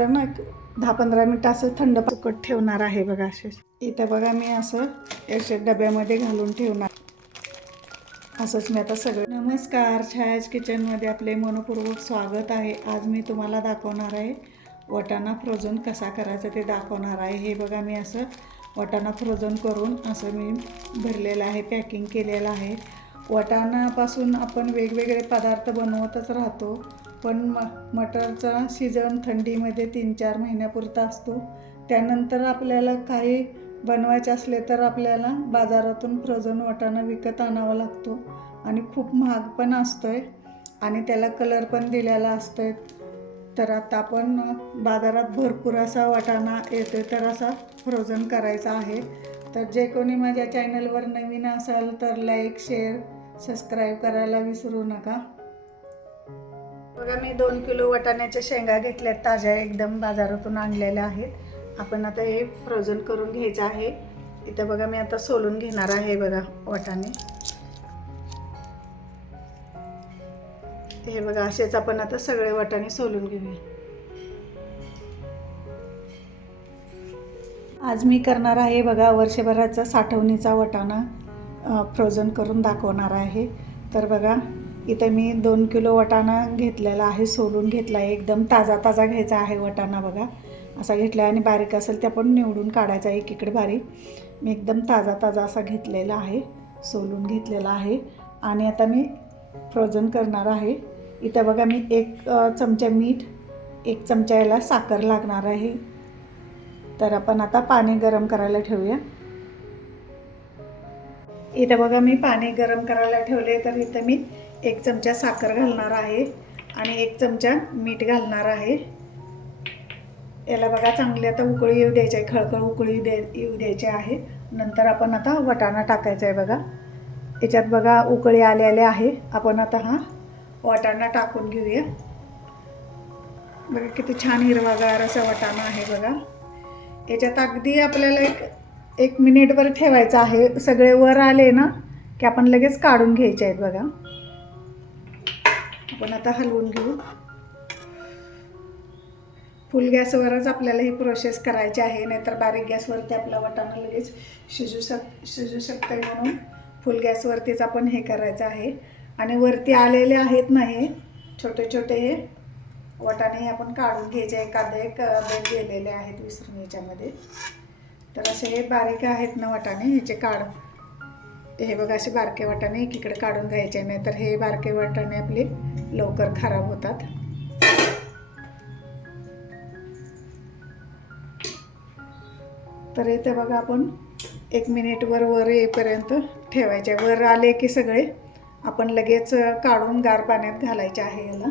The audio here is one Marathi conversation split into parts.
ना 10-15 मिनटं असं थंड पकत ठेवणार आहे बघा. असे इथं बघा मी असं याच्या डब्यामध्ये घालून ठेवणार. असंच मी आता सगळं. नमस्कार, छायाज किचनमध्ये आपले मनपूर्वक स्वागत आहे. आज मी तुम्हाला दाखवणार आहे वाटाणा फ्रोझन कसा करायचा ते दाखवणार आहे. हे बघा मी असं वाटाणा फ्रोझन करून असं मी भरलेलं आहे, पॅकिंग केलेलं आहे. वाटाणापासून आपण वेगवेगळे पदार्थ बनवतच राहतो, पण मटरचा सीझन थंडीमध्ये 3-4 महिन्यापुरता असतो. त्यानंतर आपल्याला काही बनवायचे असले तर आपल्याला बाजारातून फ्रोझन वाटाणा विकत आणावा लागतो आणि खूप महाग पण असतोय आणि त्याला कलर पण दिलेला असतोय. तर आता आपण बाजारात भरपूर असा वाटाणा येतो, तर असा फ्रोझन करायचा आहे. तर जे कोणी माझ्या चॅनलवर नवीन असाल तर लाईक, शेअर, सबस्क्राईब करायला विसरू नका. बघा मी 2 किलो वाटाण्याच्या शेंगा घेतल्यात, ताज्या एकदम बाजारातून आणलेल्या आहेत. आपण आता हे फ्रोझन करून घ्यायचं आहे. इथं बघा मी आता सोलून घेणार आहे बघा वाटाणे. हे बघा असेच आपण आता सगळे वाटाणे सोलून घेऊया. आज मी करणार आहे बघा वर्षभराचा साठवणीचा वाटाणा फ्रोझन करून दाखवणार आहे. तर बघा इथं मी 2 किलो वाटाणा घेतलेला आहे, सोलून घेतला आहे. एकदम ताजा घ्यायचा आहे वाटाणा बघा. असा घेतला आणि बारीक असेल ते आपण निवडून काढायचा, एकीकडे बारीक. मी एकदम ताजा असा घेतलेला आहे, सोलून घेतलेला आहे. आणि आता मी फ्रोझन करणार आहे. इथं बघा मी 1 चमचा मीठ, 1 चमचा याला साखर लागणार आहे. तर आपण आता पाणी गरम करायला ठेवूया. इथं बघा मी पाणी गरम करायला ठेवले. तर इथं मी 1 चमचा साखर घालणार आहे आणि 1 चमचा मीठ घालणार आहे. याला बघा चांगली आता उकळी येऊ द्यायची आहे, खळखळ उकळी येऊ द्यायची आहे. नंतर आपण आता वाटाणा टाकायचा आहे बघा. याच्यात बघा उकळी आलेले आहे. आपण आता हा वाटाणा टाकून घेऊया. बघा किती छान हिरवागार असा वाटाणा आहे बघा. याच्यात अगदी आपल्याला एक मिनिटभर ठेवायचं आहे. सगळे वर आले ना की आपण लगेच काढून घ्यायचे आहेत बघा. आपण आता हलवून घेऊ. फुल गॅसवरच आपल्याला ही प्रोसेस करायची आहे, नाहीतर बारीक गॅसवरती आपला वाटाणा लगेच शिजू शकते, म्हणून फुल गॅसवरतीच आपण हे करायचं आहे. आणि वरती आलेले आहेत ना हे छोटे हे वाटाणे आपण काढून घ्यायचे. एक बेल गेलेले आहेत विसरून याच्यामध्ये. तर असे हे बारीक आहेत ना वाटाणे, ह्याचे काढ. हे बघा असे बारके वाटाणे एकीकडे काढून घ्यायचे, नाही तर हे बारके वाटाणे आपले लवकर खराब होतात. तर इथे बघा आपण 1 मिनिटवर वर येईपर्यंत ठेवायचे. वर आले की सगळे आपण लगेच काढून गार पाण्यात घालायचे आहे याला.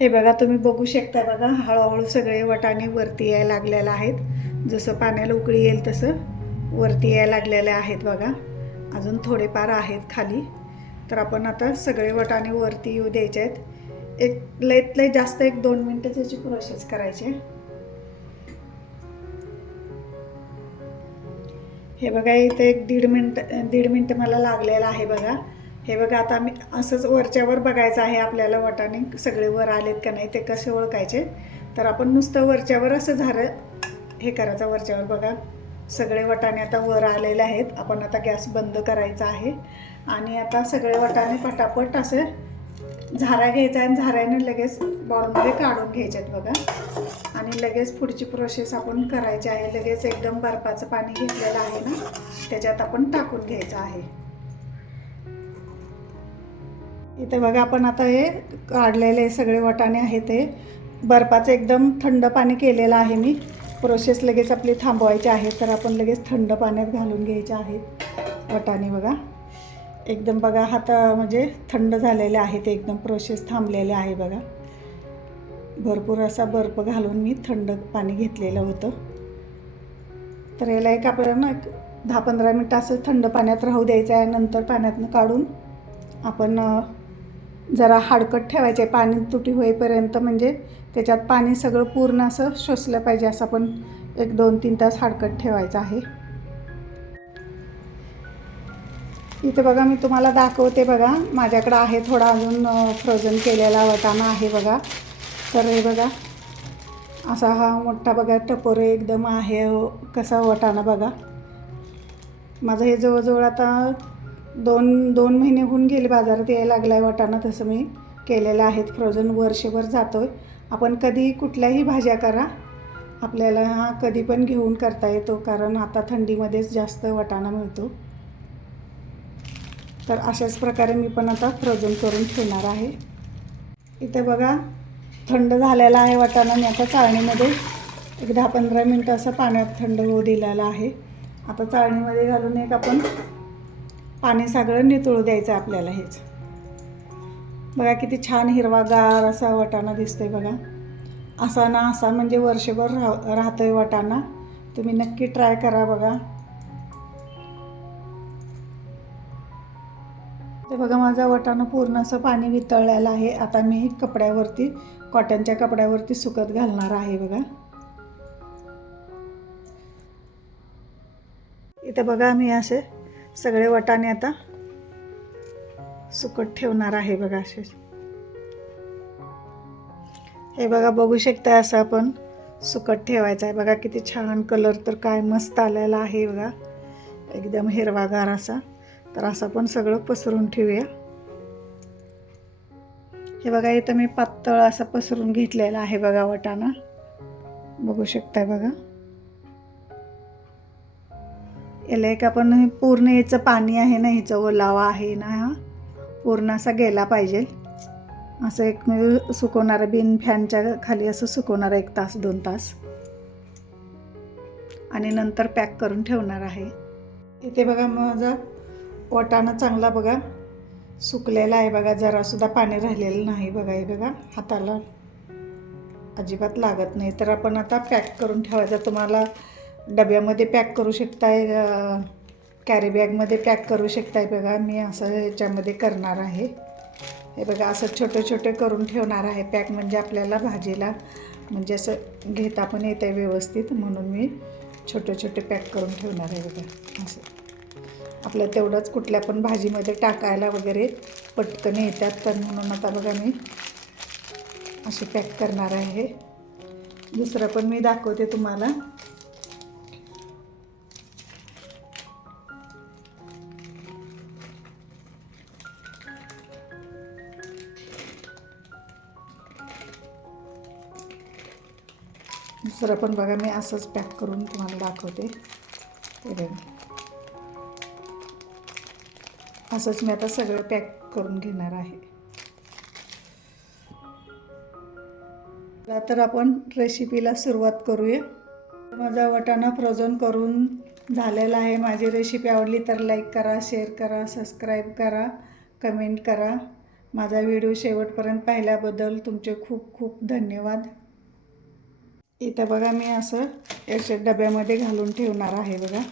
हे बघा तुम्ही बघू शकता बघा, हळूहळू सगळे वाटाणे वरती यायला लागलेले आहेत. जसं पाण्याला उकळी येईल तसं वरती यायला लागलेले आहेत बघा. अजून थोडेफार आहेत खाली. तर आपण आता सगळे वाटाणे वरती येऊ द्यायचे आहेत. लईत जास्त 1-2 मिनटं त्याची प्रोसेस करायची. हे बघा इथे 1-1.5 मिनटं मला लागलेलं आहे बघा. हे बघा आता मी असंच वरच्यावर बघायचं आहे आपल्याला वाटाणे सगळे वर आलेत का नाही ते कसे ओळखायचे. तर आपण नुसतं वरच्यावर असं हे करायचं. वरच्यावर बघा सगळे वाटाणे आता वर आलेले आहेत. आपण आता गॅस बंद करायचा आहे आणि आता सगळे वाटाणे पटापट असे झारा घ्यायचा आणि झाऱ्याने लगेच बॉलमध्ये काढून घ्यायचे आहेत बघा. आणि लगेच पुढची प्रोसेस आपण करायची आहे. लगेच एकदम बर्फाचं पाणी घेतलेलं आहे ना त्याच्यात आपण टाकून घ्यायचं आहे. इथे बघा आपण आता हे काढलेले सगळे वाटाणे आहेत, ते बर्फाचं एकदम थंड पाणी केलेलं आहे मी. प्रोसेस लगेच आपली थांबवायची आहे. तर आपण लगेच थंड पाण्यात घालून घ्यायचे आहेत वाटाणे बघा. एकदम बघा म्हणजे थंड झालेले आहेत, एकदम प्रोसेस थांबलेले आहे बघा. भरपूर असा बर्फ घालून मी थंड पाणी घेतलेलं होतं. तर याला आपल्याला 10-15 मिनटं असं थंड पाण्यात राहू द्यायचं आहे. नंतर पाण्यातून काढून आपण जरा हाडकट ठेवायचे पाणी तुटी होईपर्यंत, म्हणजे त्याच्यात पाणी सगळं पूर्ण असं शोषलं पाहिजे. असं आपण 1-2-3 तास हाडकट ठेवायचं आहे. इथे बघा मी तुम्हाला दाखवते बघा, माझ्याकडं आहे थोडा अजून फ्रोझन केलेला वाटाणा आहे बघा. तर हे बघा असा हा मोठा बघा टपोरे एकदम आहे कसा वाटाणा बघा. माझं हे जवळजवळ आता दोन महिने होऊन गेले बाजारात यायला लागला आहे वाटाणा. तसं मी केलेलं आहेत फ्रोझन, वर्षभर जातो आहे. आपण कधी कुठल्याही भाज्या करा, आपल्याला हा कधी पण घेऊन करता येतो, कारण आता थंडीमध्येच जास्त वाटाणा मिळतो. तर अशाच प्रकारे मी पण आता फ्रोझन करून ठेवणार आहे. इथे बघा थंड झालेला आहे वाटाणा. मी आता चाळणीमध्ये एक 10-15 मिनटं असं पाण्यात थंड होऊ दिलेलं आहे. आता चाळणीमध्ये घालून एक आपण पाणी सगळं नितळू द्यायचं आपल्याला. हेच बघा किती छान हिरवागार असा वाटाणा दिसतोय बघा. असा ना असा म्हणजे वर्षभर राहतोय वाटाणा. तुम्ही नक्की ट्राय करा बघा. ते बघा माझा वाटाणा पूर्ण असं पाणी वितळलेलं आहे. आता मी कपड्यावरती, कॉटनच्या कपड्यावरती सुकत घालणार आहे बघा. इथे बघा मी असे सगळे वाटाणे आता सुकत ठेवणार आहे बघा. असे हे बघा बघू शकता, असं आपण सुकत ठेवायचं आहे बघा. किती छान कलर तर काय मस्त आलेला आहे बघा, एकदम हिरवागार असा. तर असं पण सगळं पसरून ठेवूया. हे बघा इथं मी पातळ असं पसरून घेतलेला आहे बघा वाटाणा, बघू शकताय बघा. याला एक आपण पूर्ण याचं पाणी आहे ना, हिचं ओलावा आहे ना, हा पूर्ण असा गेला पाहिजे. असं एक मी सुकवणारं बिन फॅनच्या खाली असं सुकवणारं 1 तास 2 तास, आणि नंतर पॅक करून ठेवणार आहे. इथे बघा माझा वाटाणा चांगला बघा सुकलेला आहे बघा. जरासुद्धा पाणी राहिलेलं नाही बघा. हे बघा हाताला अजिबात लागत नाही. तर आपण आता पॅक करून ठेवायचा. तुम्हाला डब्यामध्ये पॅक करू शकताय, कॅरी बॅगमध्ये पॅक करू शकताय बघा. मी असं ह्याच्यामध्ये करणार आहे. हे बघा असं छोटे छोटे करून ठेवणार आहे पॅक, म्हणजे आपल्याला भाजीला म्हणजे असं घेता पण येतं आहे व्यवस्थित, म्हणून मी छोटे छोटे पॅक करून ठेवणार आहे बघा. असं आपलं तेवढंच कुठल्या पण भाजीमध्ये टाकायला वगैरे पटकन येतात. तर म्हणून आता बघा मी असे पॅक करणार आहे. दुसरं पण मी दाखवते तुम्हाला. दुसरं पण बघा मी असंच पॅक करून तुम्हाला दाखवते. हे बघा असंच मी आता सगळं पॅक करून घेणार आहे. तर आपण रेसिपीला सुरुवात करूया. माझा वाटाणा फ्रोझन करून झालेला आहे. माझी रेसिपी आवडली तर लाईक करा, शेअर करा, सबस्क्राईब करा, कमेंट करा. माझा व्हिडिओ शेवटपर्यंत पाहिल्याबद्दल तुमचे खूप खूप धन्यवाद. इथं बघा मी असं याच्या डब्यामध्ये घालून ठेवणार आहे बघा.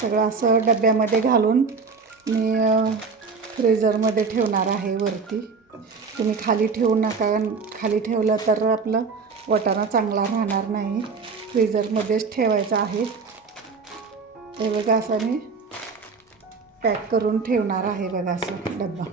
सगळं असं डब्यामध्ये घालून मी फ्रीझरमध्ये ठेवणार आहे वरती. तुम्ही खाली ठेवू नका, खाली ठेवलं तर आपलं वाटाणा चांगला राहणार नाही. फ्रीझरमध्येच ठेवायचं आहे. हे बघा असं मी पॅक करून ठेवणार आहे बघा असं डब्बा.